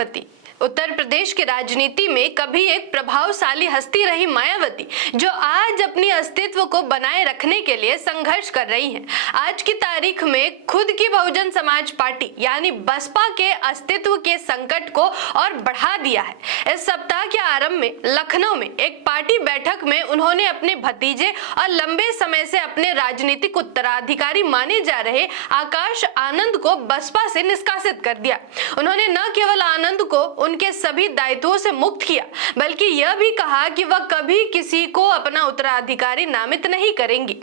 मायावती। उत्तर प्रदेश की राजनीति में कभी एक प्रभावशाली हस्ती रही मायावती, जो आज अपनी अस्तित्व को बनाए रखने के लिए संघर्ष कर रही हैं। आज की तारीख में खुद की बहुजन समाज पार्टी यानी बसपा के अस्तित्व के संकट को और बढ़ा दिया है। इस सप्ताह के आरंभ में लखनऊ में एक पार्टी बैठक में उन्होंने अपने भतीजे और लंबे समय से अपने राजनीतिक उत्तराधिकारी माने जा रहे आकाश आनंद को बसपा से निष्कासित कर दिया। उन्होंने न केवल आनंद को उनके सभी दायित्वों से मुक्त किया, बल्कि यह भी कहा कि वह कभी किसी को अपना उत्तराधिकारी नामित नहीं करेंगी।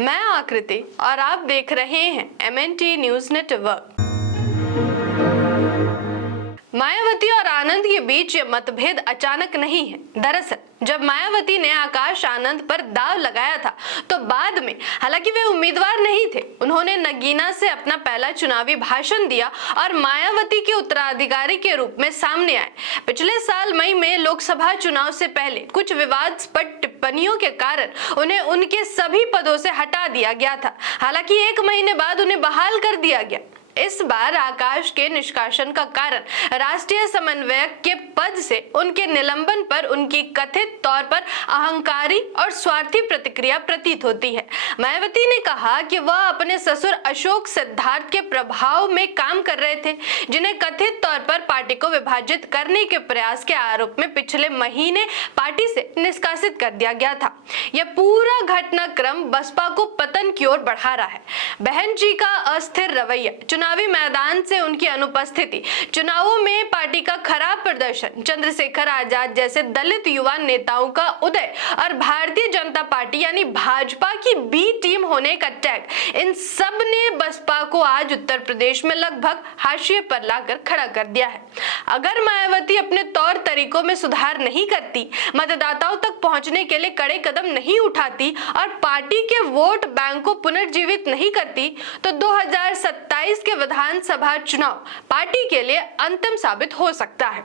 मैं आकृति और आप देख रहे हैं MNT न्यूज नेटवर्क। मायावती और आनंद के बीच ये मतभेद अचानक नहीं है। दरअसल जब मायावती ने आकाश आनंद पर दाव लगाया था तो बाद में, हालांकि वे उम्मीदवार नहीं थे, उन्होंने नगीना से अपना पहला चुनावी भाषण दिया और मायावती के उत्तराधिकारी के रूप में सामने आए। पिछले साल मई में लोकसभा चुनाव से पहले कुछ विवादास्पद टिप्पणियों के कारण उन्हें उनके सभी पदों से हटा दिया गया था। हालांकि 1 महीने बाद उन्हें बहाल कर दिया गया। इस बार आकाश के निष्कासन का कारण राष्ट्रीय समन्वयक के पद से उनके निलंबन पर उनकी कथित तौर पर अहंकारी और स्वार्थी प्रतिक्रिया प्रतीत होती है। मायावती ने कहा कि वह अपने ससुर अशोक सिद्धार्थ के प्रभाव में काम कर रहे थे, जिन्हें कथित तौर पर पार्टी को विभाजित करने के प्रयास के आरोप में पिछले महीने पार्टी से निष्कासित कर दिया गया था। यह पूरा घटनाक्रम बसपा को पतन की ओर बढ़ा रहा है। बहन जी का अस्थिर रवैया, चुनावी मैदान से उनकी अनुपस्थिति, चुनावों में पार्टी का खराब प्रदर्शन, चंद्रशेखर आजाद जैसे दलित युवा नेताओं का उदय और भारतीय जनता पार्टी यानी भाजपा की बी टीम होने का टैग, इन सब ने बसपा को आज उत्तर प्रदेश में लगभग हाशिए पर लाकर खड़ा कर दिया है। अगर मायावती अपने तौर तरीकों में सुधार नहीं करती, मतदाताओं तक पहुंचने के लिए कड़े कदम नहीं उठाती और पार्टी के वोट बैंक को पुनर्जीवित नहीं करती, तो 2027 के विधानसभा चुनाव पार्टी के लिए अंतिम साबित हो सकता है।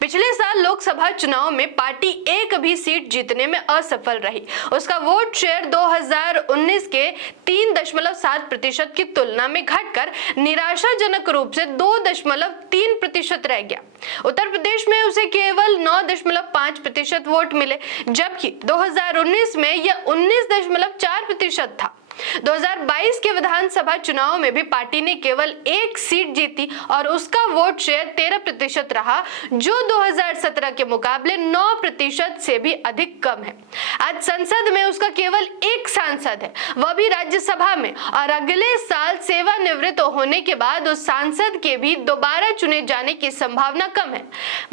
पिछले साल लोकसभा चुनाव में पार्टी एक भी सीट जीतने में असफल रही। उसका वोट शेयर 2019 के 3.7% की तुलना में घटकर निराशाजनक रूप से 2.3% रह गया। उत्तर प्रदेश में उसे केवल 9.5% वोट मिले, जबकि 2019 में यह 19.4% था। 2022 के विधानसभा चुनाव में भी पार्टी ने केवल 1 सीट जीती और उसका वोट शेयर 13% रहा, जो 2017 के मुकाबले 9% से भी अधिक कम है। आज संसद में उसका केवल 1 सांसद है, वह भी राज्यसभा में, और अगले साल सेवानिवृत्त होने के बाद उस सांसद के भी दोबारा चुने जाने की संभावना कम है।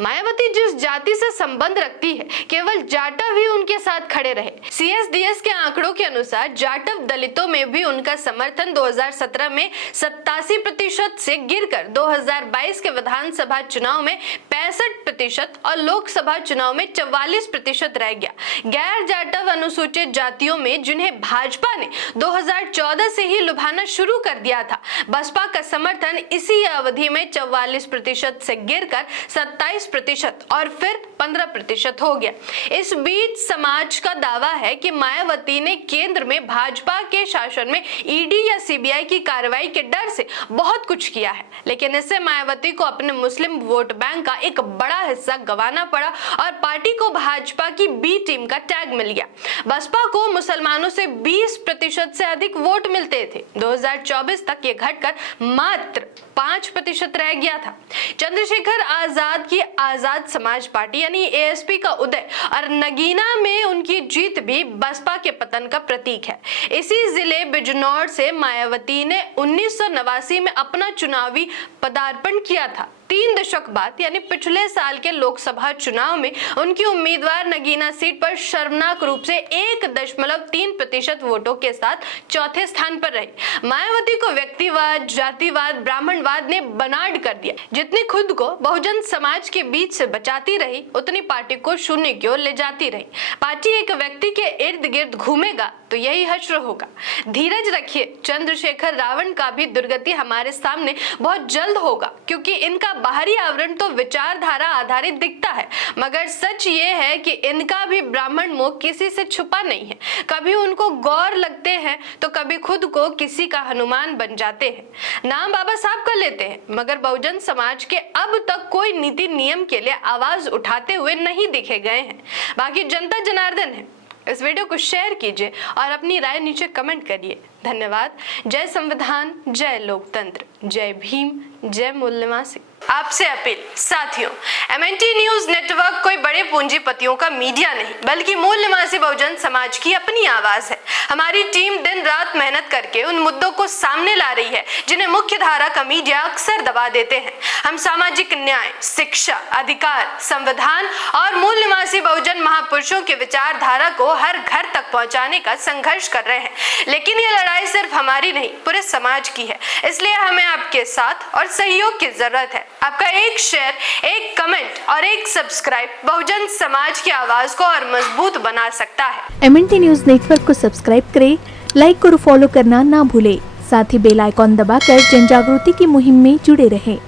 मायावती जिस जाति से संबंध रखती है, केवल जाटव ही उनके साथ खड़े रहे। CSDS के आंकड़ों के अनुसार जाटव दलितों में भी उनका समर्थन 2017 में 87% से गिरकर 2022 के विधानसभा चुनाव में 65% और लोकसभा चुनाव में 44% रह गया। गैर जाटव अनुसूचित जातियों में, जिन्हें भाजपा ने 2014 से ही लुभाना शुरू कर दिया था, बसपा का समर्थन इसी अवधि में 44% से गिरकर 27% और फिर 15% हो गया। इस बीच समाज का दावा है कि मायावती ने केंद्र में भाजपा के शासन में ED या CBI की कार्रवाई के डर से बहुत कुछ किया है, लेकिन इससे मायावती को अपने मुस्लिम वोट बैंक का एक बड़ा हिस्सा गंवाना पड़ा और पार्टी को भाजपा की बी टीम का टैग मिल गया। बसपा को मुसलमानों से 20% से अधिक वोट मिलते थे। 2024 तक ये घटकर मात्र 5% रह गया था। चंद्रशेखर आजाद की आजाद समाज पार्टी यानी ASP का उदय और नगीना में उनकी जीत भी बसपा के पतन का प्रतीक है। इसी जिले बिजनौर से मायावती ने 1989 में अपना चुनावी पदार्पण किया था। 3 दशक बाद यानी पिछले साल के लोकसभा चुनाव में उनकी उम्मीदवार नगीना सीट पर शर्मनाक रूप से 1.3% वोटों के साथ चौथे स्थान पर रही। मायावती को व्यक्तिवाद, जातिवाद, ब्राह्मणवाद ने बनाड़ कर दिया। जितनी खुद को बहुजन समाज के बीच से बचाती रही, उतनी पार्टी को शून्य की ओर ले जाती रही। पार्टी एक व्यक्ति के इर्द गिर्द घूमेगा तो यही हश्र होगा। धीरज रखिए, चंद्रशेखर रावण का भी दुर्गति हमारे सामने बहुत जल्द होगा, क्योंकि इनका बाहरी आवरण तो विचारधारा आधारित दिखता है, मगर सच ये है कि इनका भी ब्राह्मण मुख किसी से छुपा नहीं है। कभी उनको गौर लगते हैं तो कभी खुद को किसी का हनुमान बन जाते हैं। नाम बाबा साहब का लेते हैं, मगर बहुजन समाज के अब तक कोई नीति नियम के लिए आवाज उठाते हुए नहीं दिखे गए हैं। बाकी जनता जनार्दन है। इस वीडियो को शेयर कीजिए और अपनी राय नीचे कमेंट करिए। धन्यवाद। जय संविधान, जय लोकतंत्र, जय भीम, जय मूल्यवासी। आपसे अपील साथियों, MNT न्यूज नेटवर्क कोई बड़े पूंजीपतियों का मीडिया नहीं, बल्कि मूल निवासी बहुजन समाज की अपनी आवाज है। हमारी टीम दिन रात मेहनत करके उन मुद्दों को सामने ला रही है जिन्हें मुख्य धारा का मीडिया अक्सर दबा देते हैं। हम सामाजिक न्याय, शिक्षा, अधिकार, संविधान और मूल निवासी बहुजन महापुरुषों की विचारधारा को हर घर तक पहुंचाने का संघर्ष कर रहे हैं। लेकिन ये लड़ाई सिर्फ हमारी नहीं, पूरे समाज की है। इसलिए हमें आपके साथ और सहयोग की जरूरत है। आपका एक शेयर, एक कमेंट और एक सब्सक्राइब बहुजन समाज की आवाज को और मजबूत बना सकता है। MNT न्यूज नेटवर्क को सब्सक्राइब करें, लाइक और फॉलो करना ना भूलें। साथ ही बेल आइकॉन दबाकर जन जागृति की मुहिम में जुड़े रहें।